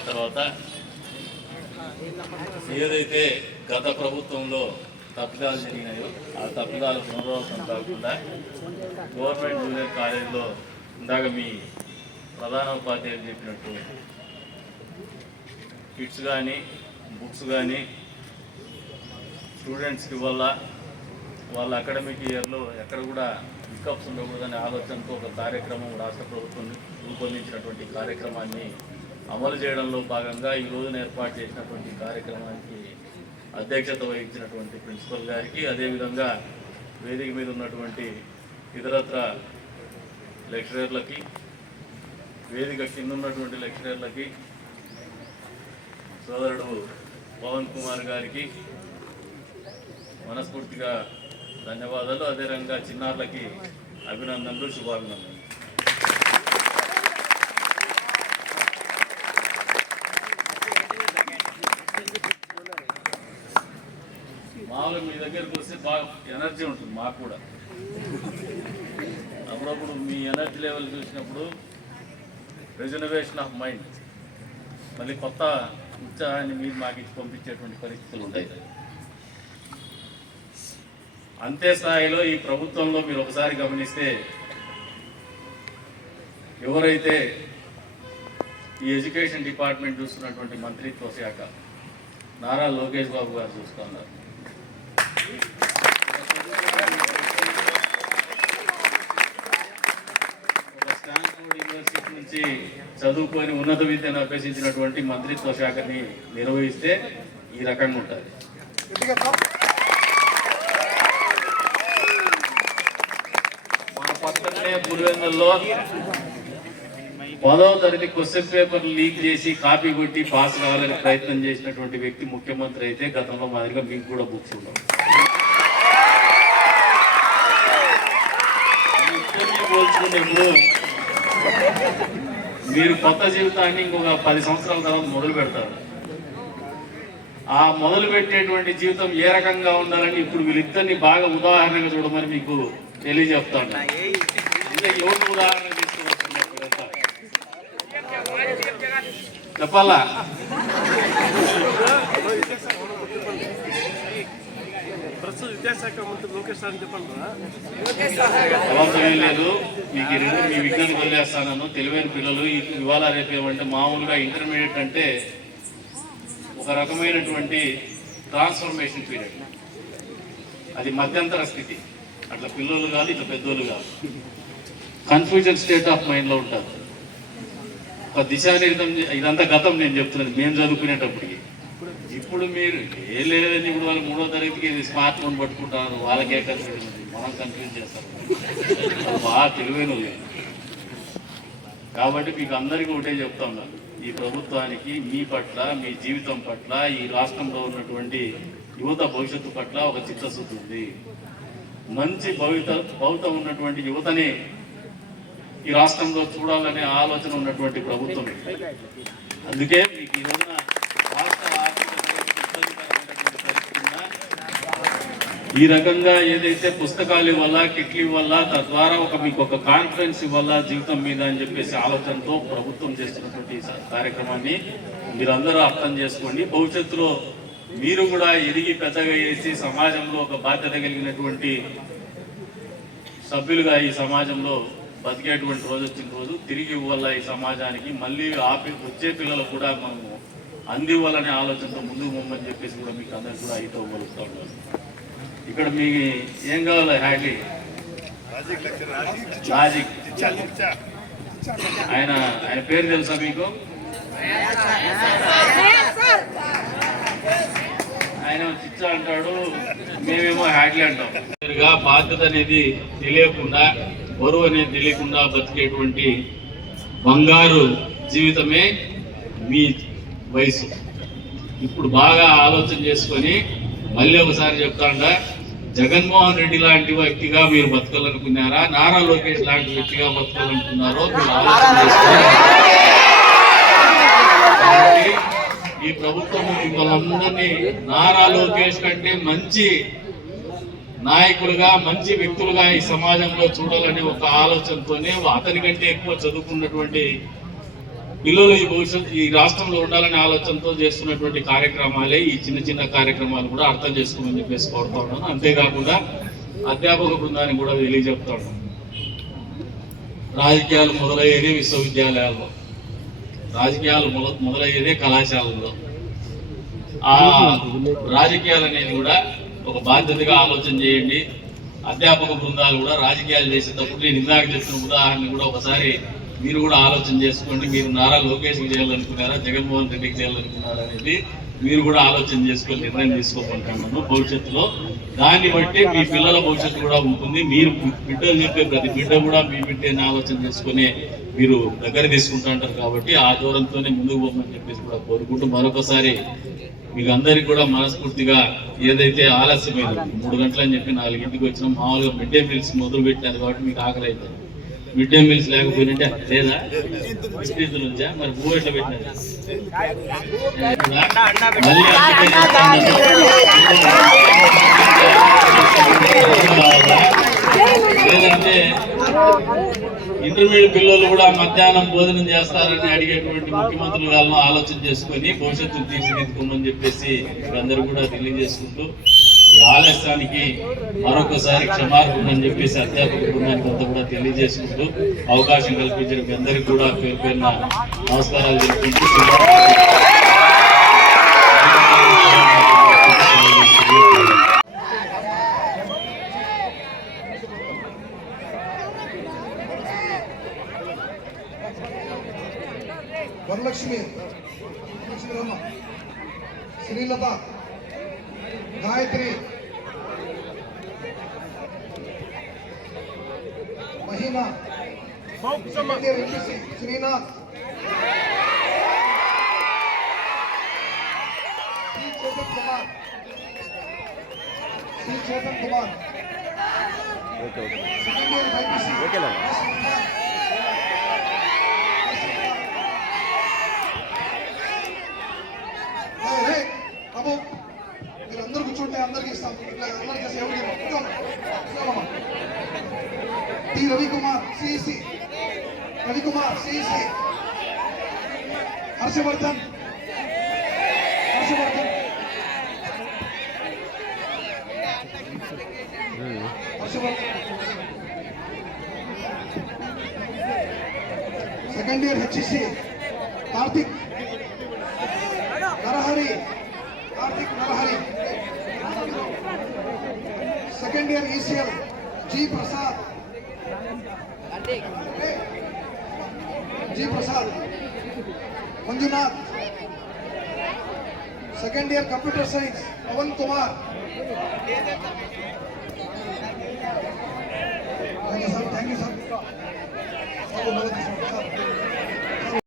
అయిన తర్వాత ఏదైతే గత ప్రభుత్వంలో తప్పిదాలు జరిగినాయో ఆ తప్పిదాలు పునరావృతం కాకుండా గవర్నమెంట్ జూనియర్ కాలేజీలో ఇందాక మీ ప్రధాన ఉపాధ్యాయులు చెప్పినట్టు కిట్స్ కానీ బుక్స్ కానీ స్టూడెంట్స్కి వాళ్ళ అకాడమిక్ ఇయర్లో ఎక్కడ కూడా పికప్స్ ఉండకూడదనే ఆలోచనతో ఒక కార్యక్రమం రాష్ట్ర ప్రభుత్వం రూపొందించినటువంటి కార్యక్రమాన్ని అమలు చేయడంలో భాగంగా ఈ రోజున ఏర్పాటు చేసినటువంటి కార్యక్రమానికి అధ్యక్షత వహించినటువంటి ప్రిన్సిపల్ గారికి, అదేవిధంగా వేదిక మీద ఉన్నటువంటి ఇతరత్ర లెక్చరర్లకి, వేదిక కింద ఉన్నటువంటి లెక్చరర్లకి, సోదరుడు పవన్ కుమార్ గారికి మనస్ఫూర్తిగా ధన్యవాదాలు. అదేవిధంగా చిన్నారులకి అభినందనలు, శుభాభినందనలు. మామూలుగా మీ దగ్గరికి వస్తే బాగా ఎనర్జీ ఉంటుంది, మాకు కూడా అప్పుడప్పుడు మీ ఎనర్జీ లెవెల్ చూసినప్పుడు రిజర్వేషన్ ఆఫ్ మైండ్, మళ్ళీ కొత్త ఉత్సాహాన్ని మీరు మాకు ఇచ్చి పంపించేటువంటి పరిస్థితులు ఉంటాయి. అంతే స్థాయిలో ఈ ప్రభుత్వంలో మీరు ఒకసారి గమనిస్తే ఎవరైతే ఈ ఎడ్యుకేషన్ డిపార్ట్మెంట్ చూస్తున్నటువంటి మంత్రిత్వ శాఖ నారా లోకేష్ బాబు గారు చూస్తున్నారు. ఒక స్టాన్ఫోర్డ్ యూనివర్సిటీ నుంచి చదువుకొని ఉన్నత విద్యను అభ్యసించినటువంటి మంత్రిత్వ శాఖని నిర్వహిస్తే ఈ రకంగా ఉంటుంది. పక్కనే పులివెందుల్లో 10వ తరగతి క్వశ్చన్ పేపర్ లీక్ చేసి కాపీ కొట్టి పాస్ కావాలని ప్రయత్నం చేసినటువంటి వ్యక్తి ముఖ్యమంత్రి అయితే గతంలో మాదిరిగా మీకు కూడా బుక్స్ ఉండవు. పోల్చుకునేప్పుడు మీరు కొత్త జీవితాన్ని ఇంకొక 10 సంవత్సరాల తర్వాత మొదలు పెడతారు. ఆ మొదలు పెట్టేటువంటి జీవితం ఏ రకంగా ఉండాలని ఇప్పుడు వీళ్ళిద్దరిని బాగా ఉదాహరణగా చూడమని మీకు తెలియజెప్తాను. ఇంకా ఎవరు ఉదాహరణ తీసుకువస్తున్నారు చెప్పాలా? అవసరం లేదు, మీకు మీ విజ్ఞానం వదిలేస్తాను. తెలివైన పిల్లలు ఇవాళ రేపు ఏమంటే మామూలుగా ఇంటర్మీడియట్ అంటే ఒక రకమైనటువంటి ట్రాన్స్ఫర్మేషన్ పీరియడ్, అది మధ్యంతర స్థితి. అట్లా పిల్లలు కాదు, ఇట్లా పెద్దోళ్ళు కాదు, కన్ఫ్యూజన్ స్టేట్ ఆఫ్ మైండ్లో ఉంటారు. ఒక దిశానిర్దేశం, ఇదంతా గతం నేను చెప్తున్నాను మేము చదువుకునేటప్పటికి. ఇప్పుడు మీరు ఏ లేదని ఇప్పుడు వాళ్ళు 3వ తరగతికి స్మార్ట్ ఫోన్ పట్టుకుంటారు, వాళ్ళకే కన్ఫ్యూజన్ ఉంది, మనం కన్ఫ్యూజ్ చేస్తాం. బాగా తెలివైన లేదు. కాబట్టి మీకు అందరికీ ఒకటే చెప్తా ఉన్నాను, ఈ ప్రభుత్వానికి మీ పట్ల, మీ జీవితం పట్ల, ఈ రాష్ట్రంలో ఉన్నటువంటి యువత భవిష్యత్తు పట్ల ఒక చిత్తశుద్ధి ఉంది. మంచి భవిత ఉన్నటువంటి యువతని ఈ రాష్ట్రంలో చూడాలనే ఆలోచన ఉన్నటువంటి ప్రభుత్వం. అందుకే మీకు ఈ రోజున రాష్ట్ర ఆర్థిక ఈ రకంగా ఏదైతే పుస్తకాలు ఇవ్వాలా, కిట్లు ఇవ్వాలా, తద్వారా మీకు ఒక కాన్ఫిడెన్స్ ఇవ్వాలా జీవితం మీద అని చెప్పేసి ఆలోచనతో ప్రభుత్వం చేస్తున్నటువంటి కార్యక్రమాన్ని మీరందరూ అర్థం చేసుకోండి. భవిష్యత్తులో మీరు కూడా ఎదిగి పెద్దగా చేసి సమాజంలో ఒక బాధ్యత కలిగినటువంటి సభ్యులుగా ఈ సమాజంలో బతికేటువంటి రోజు వచ్చిన రోజు తిరిగి ఇవ్వాల ఈ సమాజానికి, మళ్ళీ వచ్చే పిల్లలకు కూడా మనము అందివ్వాలనే ఆలోచనతో ముందుకు పోమని చెప్పేసి కూడా మీకు అందరికీ కూడా అయితే ఇవ్వగలుగుతూ ఉంటారు. ఇక్కడ మీకు ఏం కావాలి? హ్యాడీ లాజిక్, ఆయన పేరు తెలుసా మీకు? ఆయన చిచ్చా అంటాడు, మేమేమో హ్యాడ్లీ అంటాం. బాధ్యత అనేది తెలియకుండా, బరువు అనేది తెలియకుండా బతికేటువంటి బంగారు జీవితమే మీ వయసు. ఇప్పుడు బాగా ఆలోచన చేసుకొని మళ్ళీ ఒకసారి చెప్తాండా, జగన్మోహన్ రెడ్డి లాంటి వ్యక్తిగా మీరు బతకాలనుకున్నారా, నారా లోకేష్ లాంటి వ్యక్తిగా బతకాలనుకున్నారో మీరు ఆలోచన చేసుకొని ఈ ప్రభుత్వము మిమ్మల్ని నారా లోకేష్ కంటే మంచి నాయకులుగా, మంచి వ్యక్తులుగా ఈ సమాజంలో చూడాలని ఒక ఆలోచనతోనే, అతని కంటే ఎక్కువ చదువుకున్నటువంటి పిల్లలు ఈ భవిష్యత్తు ఈ రాష్ట్రంలో ఉండాలనే ఆలోచనతో చేస్తున్నటువంటి కార్యక్రమాలే ఈ చిన్న చిన్న కార్యక్రమాలు కూడా అర్థం చేసుకోమని చెప్పేసి కోరుతా ఉన్నాను. అంతేకాకుండా అధ్యాపక బృందానికి కూడా తెలియజెప్తా ఉన్నాను. రాజకీయాలు మొదలయ్యేదే విశ్వవిద్యాలయాల్లో, రాజకీయాలు మొదలయ్యేదే కళాశాలల్లో. ఆ రాజకీయాలు అనేది కూడా ఒక బాధ్యతగా ఆలోచన చేయండి. అధ్యాపక బృందాలు కూడా రాజకీయాలు చేసేటప్పుడు నేను ఇందాక చెప్పిన ఉదాహరణ కూడా ఒకసారి మీరు కూడా ఆలోచన చేసుకోండి. మీరు నారా లోకేష్కి చేయాలనుకున్నారా, జగన్మోహన్ రెడ్డికి చేయాలనుకున్నారా అనేది మీరు కూడా ఆలోచన చేసుకొని నిర్ణయం తీసుకోమంటున్నాను. భవిష్యత్తులో దాన్ని బట్టి మీ పిల్లల భవిష్యత్తు కూడా ఉంటుంది. మీరు బిడ్డలు చెప్పే ప్రతి బిడ్డ కూడా మీ బిడ్డని ఆలోచన చేసుకుని మీరు దగ్గర తీసుకుంటూ ఉంటారు. కాబట్టి ఆ దూరంతోనే ముందుకు పోమని చెప్పేసి కూడా కోరుకుంటూ మరొకసారి మీకు అందరికి కూడా మనస్ఫూర్తిగా ఏదైతే ఆలస్యమైంది 3 గంటలు అని చెప్పి 4 వచ్చినాం. మామూలుగా మిడ్ డే మీల్స్ మొదలు పెట్టారు కాబట్టి మీకు ఆకలి అవుతుంది. మిడ్ డే మీల్స్ లేకపోయినట్టే లేదా ఇష్టితుల నుంచా మరి భూ ఎట్లా పెట్టినారు లేదంటే ఇంటర్మీడియట్ పిల్లలు కూడా మధ్యాహ్నం భోజనం చేస్తారని అడిగేటువంటి ముఖ్యమంత్రులు వాళ్ళను ఆలోచన చేసుకొని భవిష్యత్తును తీర్చిదిద్దుకోమని చెప్పేసి అందరూ కూడా తెలియజేసుకుంటూ ఈ ఆలస్యానికి మరొకసారి క్షమాపణ అని చెప్పేసి అధ్యాపక బృందానికి అంతా కూడా తెలియజేసుకుంటూ అవకాశం కల్పించిన మీ అందరికీ కూడా పేరు పేరున నమస్కారాలు తెలుపుకుంటూ వరలక్ష్మి రమ్మ, శ్రీలత, గాయత్రి, మహిమ, శ్రీనాథ్, శ్రీ చేతన్ కుమార్, బాబు మీరు అందరు కూర్చుంటే అందరికి ఇస్తాం. ఇట్లా అందరికి T Ravikumar CEC, Ravikumar CEC, Harshavardhan, Harshavardhan, Harshavardhan, second year HEC Karthik Narahari, Karthik Narahari, second year ECL G Prasad, G Prasad, Manjunath, second year computer science Pavan Kumar,